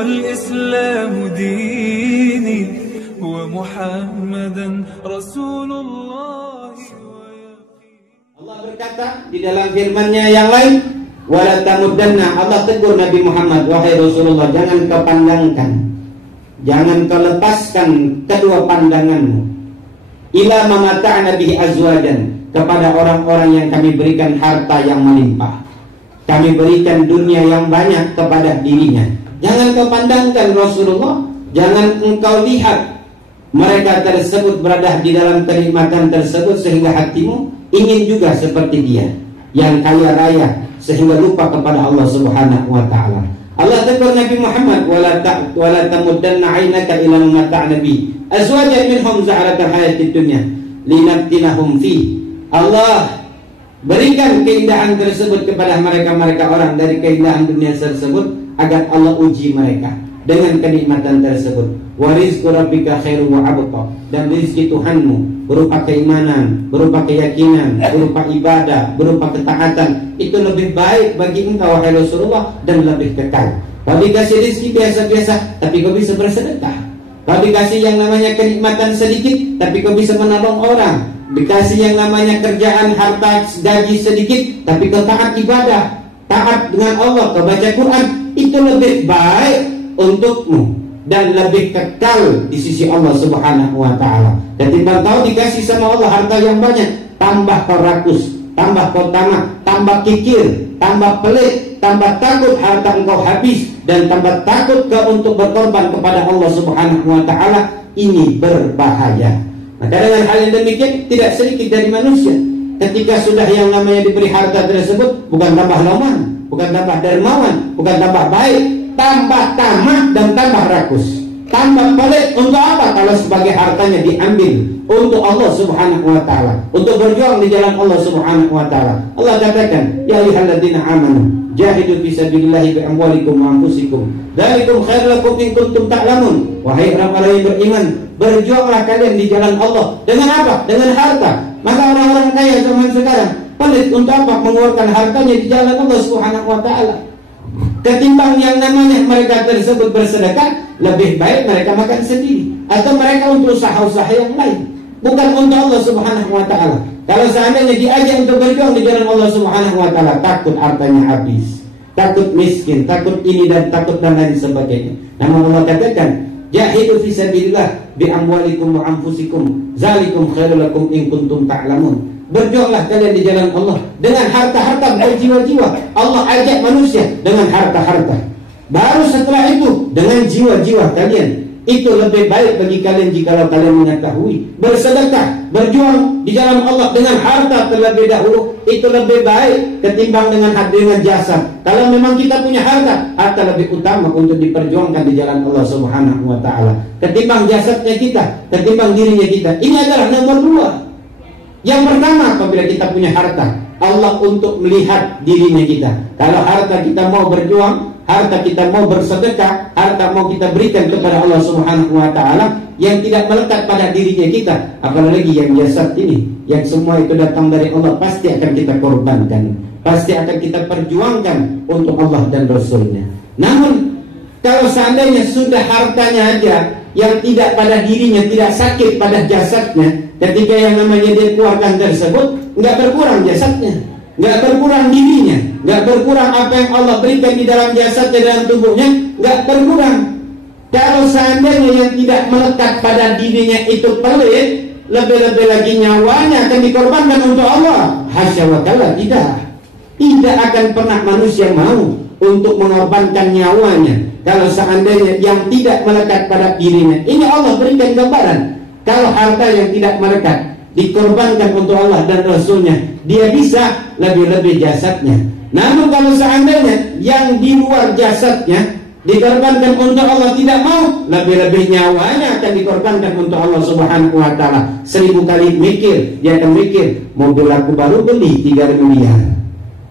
والإسلام ديني ومحمدا رسول الله. Allah berkata di dalam firman-Nya yang lain, wala tamuddanna, Allah tegur Nabi Muhammad, wahai Rasulullah, jangan kau pandangkan, jangan kau lepaskan kedua pandanganmu, ila mamata'na bihi azwajan, kepada orang-orang yang kami berikan harta yang melimpah, kami berikan dunia yang banyak kepada dirinya. Jangan kau pandangkan Rasulullah, jangan engkau lihat mereka tersebut berada di dalam kenikmatan tersebut sehingga hatimu ingin juga seperti dia yang kaya raya sehingga lupa kepada Allah Subhanahu wa taala. Allah tegur Nabi Muhammad, wala tamuddanna 'ainaka ila ma mata'na bi azwajan minhum zahratal hayatid dunya linaftinahum fi. Allah berikan keindahan tersebut kepada mereka orang dari keindahan dunia tersebut agar Allah uji mereka dengan kenikmatan tersebut. Wa rizqu rabbika khairu wa abqa, dan rezeki Tuhanmu berupa keimanan, berupa keyakinan, berupa ibadah, berupa ketaatan, itu lebih baik bagi engkau wahai Rasulullah dan lebih kekal. Kau dikasih rezeki biasa-biasa tapi kau bisa bersedekah. Kau dikasih yang namanya kenikmatan sedikit tapi kau bisa menolong orang. Dikasih yang namanya kerjaan, harta, gaji sedikit tapi kau taat ibadah, taat dengan Allah, kau baca Quran, itu lebih baik untukmu dan lebih kekal di sisi Allah Subhanahu wa taala. Ketimbang kau dikasih sama Allah harta yang banyak, tambah kau rakus, tambah kau tamak, tambah kikir, tambah pelit, tambah takut harta engkau habis, dan tambah takut kau untuk berkorban kepada Allah Subhanahu wa taala. Ini berbahaya. Maka dengan hal yang demikian, tidak sedikit dari manusia ketika sudah yang namanya diberi harta tersebut, bukan tambah loman, bukan tambah dermawan, bukan tambah baik, tambah tamak dan tambah rakus, tambah pelit. Untuk apa? Kalau sebagai hartanya diambil untuk Allah Subhanahu wa taala, untuk berjuang di jalan Allah Subhanahu wa taala. Allah katakan, ya ayyuhalladzina amanu jahidu fi sabilillahi bi amwalikum wa anfusikum dzalikum khairul lakum in kuntum ta'lamun. Wahai orang-orang yang beriman, berjuanglah kalian di jalan Allah dengan apa? Dengan harta. Maka orang-orang kaya zaman sekarang pelit. Untuk apa? Mengeluarkan hartanya di jalan Allah Subhanahu wa taala. Ketimbang yang namanya mereka tersebut bersedekah, lebih baik mereka makan sendiri atau mereka untuk usaha-usaha yang lain, bukan untuk Allah Subhanahu wa taala. Kalau seandainya diajak untuk berjuang di jalan Allah Subhanahu wa taala, takut hartanya habis, takut miskin, takut ini dan takut dan lain sebagainya. Namun Allah katakan, jahidu fi sabilillah bi amwalikum wa anfusikum dzalikum khairul lakum in kuntum ta'lamun. Berjuanglah kalian di jalan Allah dengan harta-harta berjiwa-jiwa. Allah ajak manusia dengan harta-harta. Baru setelah itu dengan jiwa-jiwa kalian. Itu lebih baik bagi kalian jikalau kalian mengetahui. Bersedekah, berjuang di jalan Allah dengan harta terlebih dahulu, itu lebih baik ketimbang dengan jasad. Kalau memang kita punya harta lebih utama untuk diperjuangkan di jalan Allah Subhanahu wa taala ketimbang jasadnya kita, ketimbang dirinya kita. Ini adalah nomor 2. Yang pertama, apabila kita punya harta, Allah untuk melihat dirinya kita. Kalau harta kita mau berjuang, harta kita mau bersedekah, harta mau kita berikan kepada Allah Subhanahu wa taala yang tidak melekat pada dirinya kita, apalagi yang jasad ini, yang semua itu datang dari Allah, pasti akan kita korbankan, pasti akan kita perjuangkan untuk Allah dan Rasulnya. Namun kalau seandainya sudah hartanya aja yang tidak pada dirinya, tidak sakit pada jasadnya, ketika yang namanya dia keluarkan tersebut, nggak berkurang jasadnya, nggak berkurang dirinya, nggak berkurang apa yang Allah berikan di dalam jasadnya, dalam tubuhnya, nggak berkurang. Kalau seandainya yang tidak melekat pada dirinya itu pelit, lebih-lebih lagi nyawanya akan dikorbankan untuk Allah. Hasya wa kalla, tidak akan pernah manusia mau untuk mengorbankan nyawanya kalau seandainya yang tidak melekat pada dirinya. Ini Allah berikan gambaran. Kalau harta yang tidak melekat dikorbankan untuk Allah dan Rasulnya, dia bisa lebih-lebih jasadnya. Namun kalau seandainya yang di luar jasadnya dikorbankan untuk Allah, tidak mau, lebih-lebih nyawanya akan dikorbankan untuk Allah Subhanahu wa taala. 1000 kali mikir, dia akan mikir, mobil aku baru beli 3 miliar,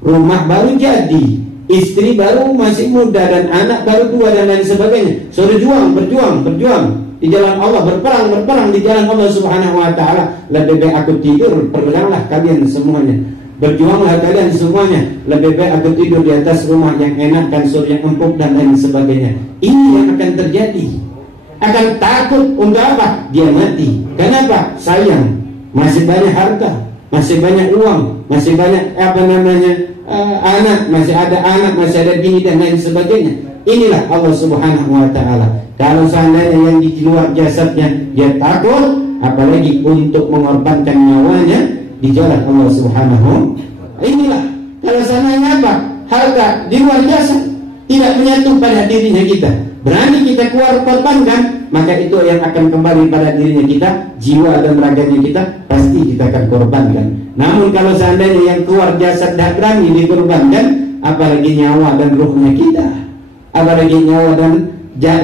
rumah baru jadi, istri baru masih muda, dan anak baru 2 dan lain sebagainya. Suruh berjuang di jalan Allah, berperang di jalan Allah Subhanahu wa taala. Lebih baik aku tidur, peranglah kalian semuanya. Berjuanglah kalian semuanya. Lebih baik aku tidur di atas rumah yang enak, kasur yang empuk dan lain sebagainya. Ini yang akan terjadi. Akan takut untuk apa? Dia mati. Kenapa? Sayang. Masih banyak harta, masih banyak uang, masih banyak anak, masih ada anak, masih ada bini dan lain sebagainya. Inilah Allah Subhanahu wa ta'ala. Kalau seandainya yang di luar jasadnya dia takut, apalagi untuk mengorbankan nyawanya di jalan Allah Subhanahu. Inilah kalau seandainya apa? Harta di luar jasad tidak menyatu pada dirinya kita, berani kita keluar korbankan, maka itu yang akan kembali pada dirinya kita, jiwa dan raganya kita pasti kita akan korbankan. Namun kalau seandainya yang keluar jasad tidak berani dikorbankan, apalagi nyawa dan ruhnya kita, apalagi nyawa dan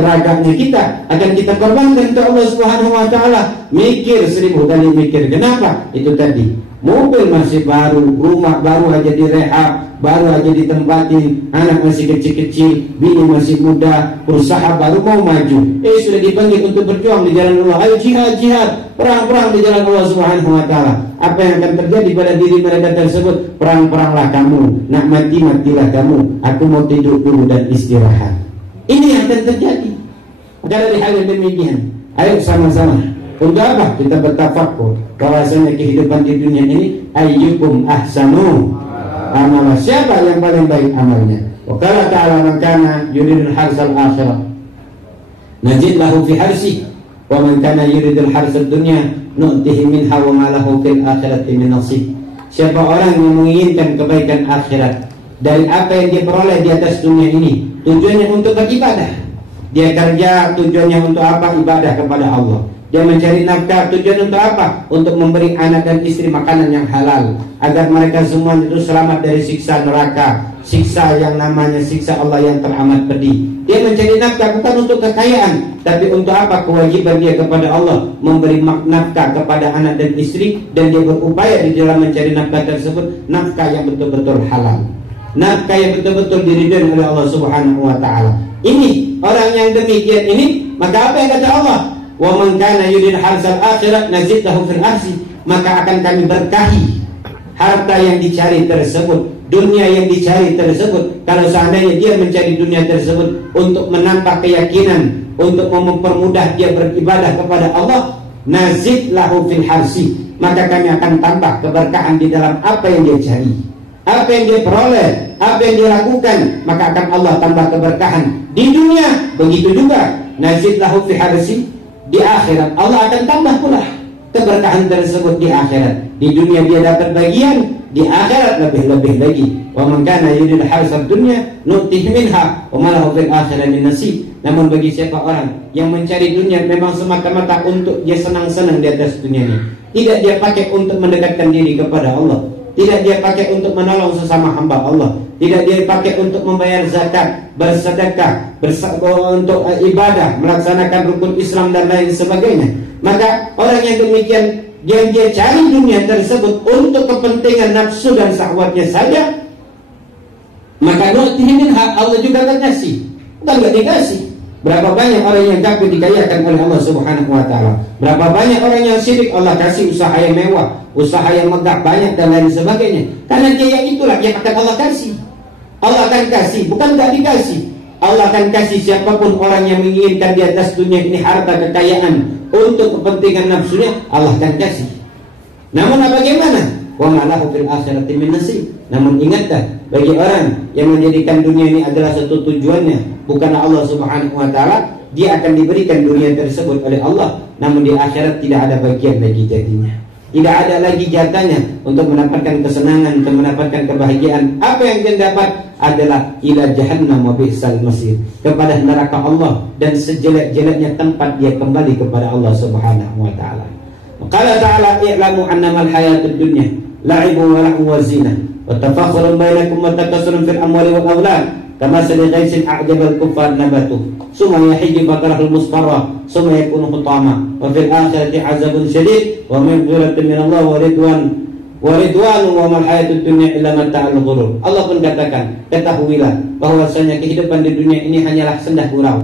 raganya kita akan kita korbankan untuk Allah Subhanahu wa ta'ala. Mikir 1000 kali mikir. Kenapa? Itu tadi, mobil masih baru, rumah baru aja direhab, baru aja ditempatin, anak masih kecil-kecil, bini masih muda, usaha baru mau maju, sudah dipanggil untuk berjuang di jalan Allah. Ayo jihad, jihad, perang-perang di jalan Allah Subhanahu wa ta'ala. Apa yang akan terjadi pada diri mereka tersebut? Perang-peranglah kamu, nak mati matilah kamu, aku mau tidur dulu dan istirahat. Ini yang akan terjadi. Maka dari hal yang demikian, ayo sama-sama untuk apa? Kita bertafakur bahwasanya kehidupan di dunia ini, ayyukum ahsanu amala, siapa yang paling baik amalnya. Wa qala ta'ala man kana yuridul harsal akhirah najid lahu fi harsi wa man kana yuridul harsal dunya nu'tihi minha wa ma lahu fil akhirati min nasib. Siapa orang yang menginginkan kebaikan akhirat dari apa yang dia peroleh di atas dunia ini, tujuannya untuk beribadah. Dia kerja tujuannya untuk apa? Ibadah kepada Allah. Dia mencari nafkah tujuan untuk apa? Untuk memberi anak dan istri makanan yang halal, agar mereka semua itu selamat dari siksa neraka, siksa yang namanya siksa Allah yang teramat pedih. Dia mencari nafkah bukan untuk kekayaan, tapi untuk apa? Kewajiban dia kepada Allah memberi nafkah kepada anak dan istri, dan dia berupaya di dalam mencari nafkah tersebut nafkah yang betul-betul halal, nafkah yang betul-betul diridhoi oleh Allah Subhanahu wa ta'ala. Ini orang yang demikian ini, maka apa yang kata Allah? Wa man kana yurid harsal akhirat nazid lahu fil arsi, maka akan kami berkahi harta yang dicari tersebut, dunia yang dicari tersebut. Kalau seandainya dia mencari dunia tersebut untuk menambah keyakinan, untuk mempermudah dia beribadah kepada Allah, nazid lahu fil harsi, maka kami akan tambah keberkahan di dalam apa yang dia cari, apa yang dia peroleh, apa yang dia lakukan, maka akan Allah tambah keberkahan di dunia. Begitu juga nazid lahu fi harsi, di akhirat Allah akan tambah pula keberkahan tersebut di akhirat. Di dunia dia dapat bagian, di akhirat lebih-lebih lagi. Wa man kana yurid harsad dunya nu'tihi minha wa ma lahu fil akhirati min nasib. Namun bagi siapa orang yang mencari dunia memang semata-mata untuk dia senang-senang di atas dunia ini, tidak dia pakai untuk mendekatkan diri kepada Allah, tidak dia pakai untuk menolong sesama hamba Allah, tidak dia pakai untuk membayar zakat, bersedekah, untuk ibadah, melaksanakan rukun Islam dan lain sebagainya, maka orang yang demikian yang dia cari dunia tersebut untuk kepentingan nafsu dan syahwatnya saja, maka nu'tihi minha, Allah juga akan kasih. Bukan enggak dikasih. Berapa banyak orang yang kafir dikayakan oleh Allah Subhanahu wa ta'ala. Berapa banyak orang yang syirik, Allah kasih usaha yang mewah, usaha yang megah banyak dan lain sebagainya. Karena dia yang itulah yang akan Allah kasih. Allah akan kasih, bukan enggak dikasih. Allah akan kasih siapapun orang yang menginginkan di atas dunia ini harta kekayaan untuk kepentingan nafsunya, Allah akan kasih. Namun bagaimana? Wa ma lahu fil akhirati min nasib. Namun ingatlah, bagi orang yang menjadikan dunia ini adalah satu tujuannya, bukan Allah Subhanahu wa ta'ala, dia akan diberikan dunia tersebut oleh Allah, namun di akhirat tidak ada bagian lagi jadinya. Tidak ada lagi jatahnya untuk mendapatkan kesenangan, untuk mendapatkan kebahagiaan. Apa yang dia dapat adalah ila jahannam wa bi'sal masir, kepada neraka Allah, dan sejelek-jeleknya tempat dia kembali kepada Allah Subhanahu wa ta'ala. Qala ta'ala i'lamu annamal hayatud dunya la'ibun wa lahu wa zinah wa tafakhurun bainakum wa takasurun fil amwali wal awlad kama sali ghaisin a'jabal kuffar nabatu summa yahiju batarahul musfarra summa yakunu hutama wa fil akhirati azabun syadid wa maghfiratun min Allah wa ridwan wa mal hayatud dunya illa mata'ul ghurur. Allah pun katakan, ketahuilah bahwasanya kehidupan di dunia ini hanyalah sendah gurau,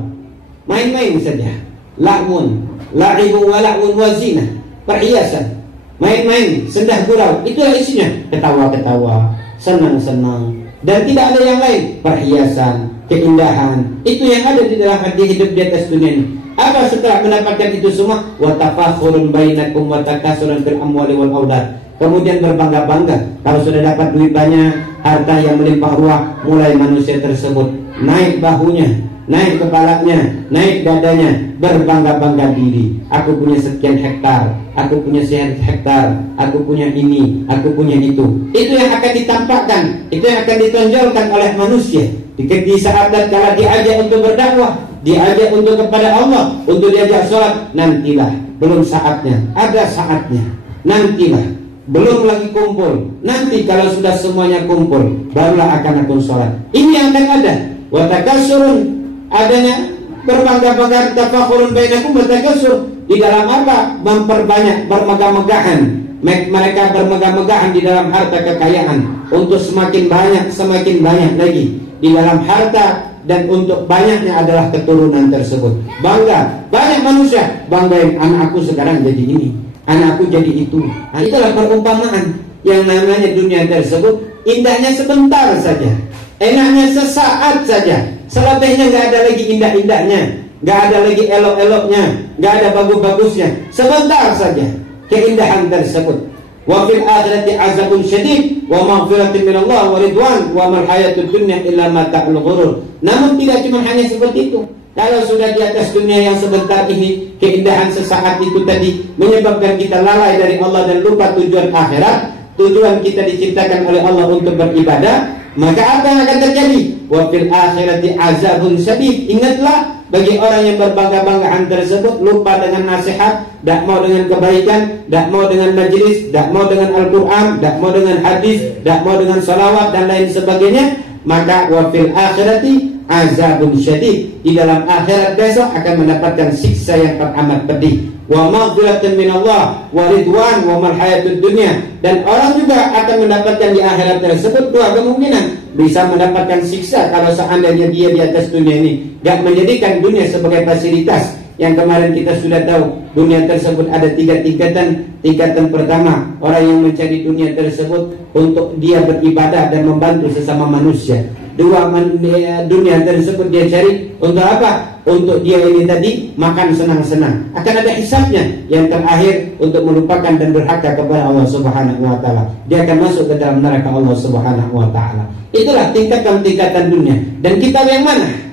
main-main saja. La'ibun wa la'wun wa zinah, perhiasan, main-main, sendah gurau, itulah isinya, ketawa-ketawa, senang-senang, dan tidak ada yang lain, perhiasan, keindahan, itu yang ada di dalam hati hidup di atas dunia ini. Apa setelah mendapatkan itu semua? Wa tafakhurun bainakum wa takasurun fil amwali wal aulad. Kemudian berbangga-bangga kalau sudah dapat duit banyak, harta yang melimpah ruah, mulai manusia tersebut naik bahunya, naik kepalanya, naik dadanya, berbangga-bangga diri. Aku punya sekian hektar, aku punya sekian hektar, aku punya ini, aku punya itu. Itu yang akan ditampakkan, itu yang akan ditonjolkan oleh manusia. Di saat kala diajak untuk berdakwah, diajak untuk kepada Allah, untuk diajak sholat, nantilah, belum saatnya, ada saatnya, nantilah. Belum lagi kumpul. Nanti kalau sudah semuanya kumpul, barulah akan aku sholat. Ini yang akan ada. Wa takasurun, adanya berbangga-bangga, tafakhurun bainakum wa takasur. Di dalam apa? Memperbanyak, bermegah-megahan. Mereka bermegah-megahan di dalam harta kekayaan untuk semakin banyak lagi di dalam harta, dan untuk banyaknya adalah keturunan tersebut. Bangga, banyak manusia banggain anakku sekarang jadi ini, anakku jadi itu. Nah, itulah perumpamaan yang namanya dunia tersebut. Indahnya sebentar saja, enaknya sesaat saja, selebihnya nggak ada lagi indah-indahnya, nggak ada lagi elok-eloknya, nggak ada bagus-bagusnya. Sebentar saja keindahan tersebut. Wa fil akhirati azabun syadid wa maghfiratun minallah wa ridwan wa mal hayatud dunya illa mata'ul ghurur. Namun tidak cuma hanya seperti itu. Kalau sudah di atas dunia yang sebentar ini, keindahan sesaat itu tadi menyebabkan kita lalai dari Allah dan lupa tujuan akhirat. Tujuan kita diciptakan oleh Allah untuk beribadah, maka apa yang akan terjadi? Wa fil akhirati azabun syadid. Ingatlah, bagi orang yang berbangga-banggaan tersebut, lupa dengan nasihat, tidak mau dengan kebaikan, tidak mau dengan majlis, tidak mau dengan Al-Quran, tidak mau dengan hadis, tidak mau dengan salawat dan lain sebagainya, maka wa fil akhirati azabun syadid. Di dalam akhirat besok akan mendapatkan siksa yang teramat pedih. Wa maghfiratun minallah wa ridwan wa mal hayatud dunya. Dan orang juga akan mendapatkan di akhirat tersebut dua kemungkinan. Bisa mendapatkan siksa kalau seandainya dia di atas dunia ini gak menjadikan dunia sebagai fasilitas. Yang kemarin kita sudah tahu, dunia tersebut ada 3 tingkatan. Tingkatan pertama, orang yang mencari dunia tersebut untuk dia beribadah dan membantu sesama manusia. Dunia tersebut dia cari untuk apa? Untuk dia ini tadi makan senang-senang. Akan ada hisabnya. Yang terakhir, untuk melupakan dan durhaka kepada Allah Subhanahu wa ta'ala. Dia akan masuk ke dalam neraka Allah Subhanahu wa ta'ala. Itulah tingkatan-tingkatan dunia. Dan kita yang mana?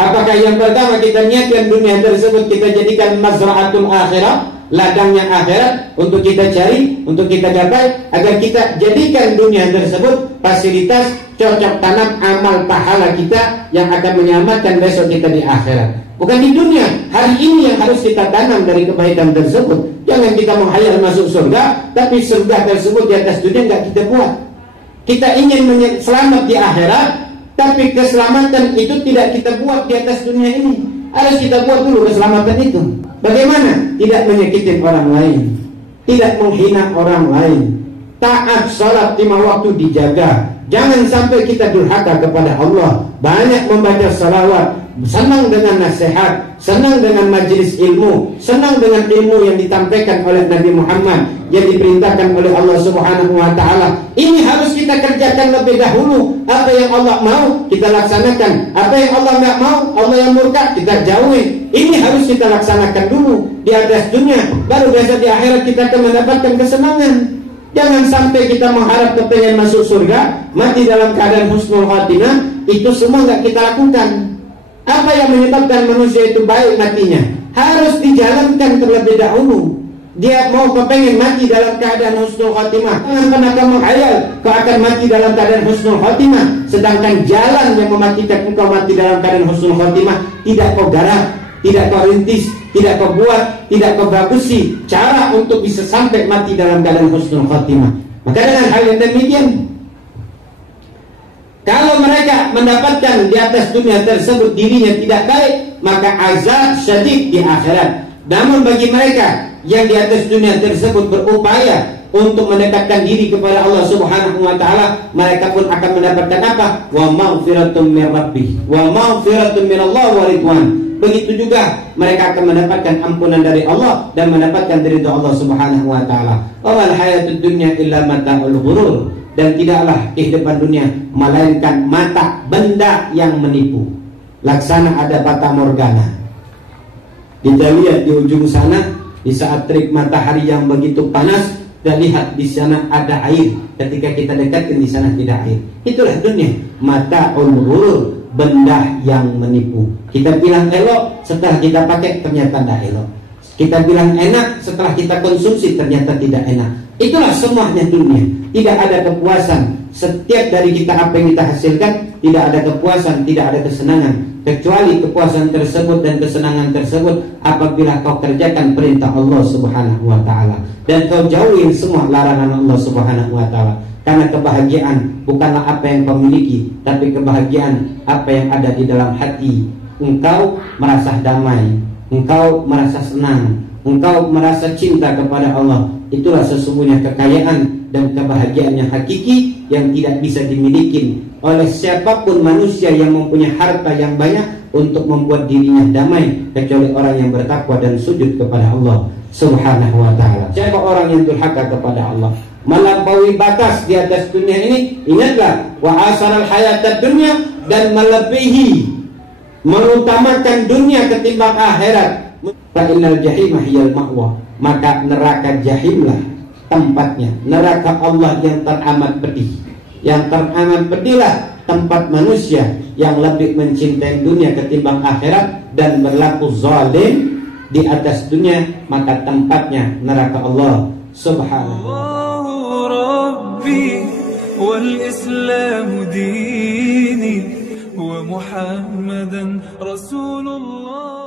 Apakah yang pertama kita niatkan dunia tersebut kita jadikan mazra'atul akhirah, ladangnya akhirat untuk kita cari, untuk kita gapai, agar kita jadikan dunia tersebut fasilitas cocok tanam amal pahala kita yang akan menyelamatkan besok kita di akhirat. Bukan di dunia, hari ini yang harus kita tanam dari kebaikan tersebut. Jangan kita menghayal masuk surga, tapi surga tersebut di atas dunia nggak kita buat. Kita ingin selamat di akhirat, tapi keselamatan itu tidak kita buat di atas dunia ini. Harus kita buat dulu keselamatan itu. Bagaimana? Tidak menyakitin orang lain, tidak menghina orang lain, taat salat 5 waktu dijaga. Jangan sampai kita durhaka kepada Allah. Banyak membaca salawat, senang dengan nasihat, senang dengan majelis ilmu, senang dengan ilmu yang ditampilkan oleh Nabi Muhammad, yang diperintahkan oleh Allah Subhanahu wa ta'ala. Ini harus kita kerjakan lebih dahulu. Apa yang Allah mau kita laksanakan, apa yang Allah nggak mau, Allah yang murka, kita jauhin. Ini harus kita laksanakan dulu di atas dunia, baru besok di akhirat kita akan mendapatkan kesenangan. Jangan sampai kita mengharap kepengen masuk surga, mati dalam keadaan husnul khatimah. Itu semua nggak kita lakukan. Apa yang menyebabkan manusia itu baik matinya? Harus dijalankan terlebih dahulu. Dia mau kepengen mati dalam keadaan husnul khatimah, jangan pernah kamu menghayal kau akan mati dalam keadaan husnul khatimah, sedangkan jalan yang mematikan engkau mati dalam keadaan husnul khatimah tidak kau garap, tidak kau rintis, tidak kau buat, tidak kau bagusi cara untuk bisa sampai mati dalam keadaan husnul khatimah. Maka dengan hal yang demikian, kalau mereka mendapatkan di atas dunia tersebut dirinya tidak baik, maka azab syadid di akhirat. Namun bagi mereka yang di atas dunia tersebut berupaya untuk mendekatkan diri kepada Allah Subhanahu wa ta'ala, mereka pun akan mendapatkan apa? Wa maghfiratun min rabbih wa maghfiratun min Allah wa ridwan. begitu juga mereka akan mendapatkan ampunan dari Allah dan mendapatkan ridha Allah Subhanahu wa taala. Wa mal hayatud dunya illa mata'ul ghurur, dan tidaklah kehidupan dunia melainkan mata benda yang menipu. Laksana ada fata morgana. Kita lihat di ujung sana, di saat terik matahari yang begitu panas, dan lihat di sana ada air. Ketika kita dekatkan di sana tidak air. Itulah dunia, mata'ul ghurur, benda yang menipu. Kita bilang elok, setelah kita pakai ternyata tidak elok. Kita bilang enak, setelah kita konsumsi ternyata tidak enak. Itulah semuanya dunia. Tidak ada kepuasan. Setiap dari kita apa yang kita hasilkan, tidak ada kepuasan, tidak ada kesenangan, kecuali kepuasan tersebut dan kesenangan tersebut apabila kau kerjakan perintah Allah Subhanahu wa taala dan kau jauhin semua larangan Allah Subhanahu wa taala. Karena kebahagiaan bukanlah apa yang kau miliki, tapi kebahagiaan apa yang ada di dalam hati. Engkau merasa damai, engkau merasa senang, engkau merasa cinta kepada Allah. Itulah sesungguhnya kekayaan dan kebahagiaan yang hakiki yang tidak bisa dimiliki oleh siapapun manusia yang mempunyai harta yang banyak untuk membuat dirinya damai, kecuali orang yang bertakwa dan sujud kepada Allah Subhanahu wa taala. Siapa orang yang durhaka kepada Allah, melampaui batas di atas dunia ini, ingatlah wa asaral hayatad dunya, dan melebihi mengutamakan dunia ketimbang akhirat. Fa innal jahima hiyal ma'wa, maka neraka jahimlah tempatnya, neraka Allah yang teramat pedih. Yang teramat pedihlah tempat manusia yang lebih mencintai dunia ketimbang akhirat dan berlaku zalim di atas dunia, maka tempatnya neraka Allah Subhanahu wa ta'ala. والإسلام ديني ومحمدا رسول الله.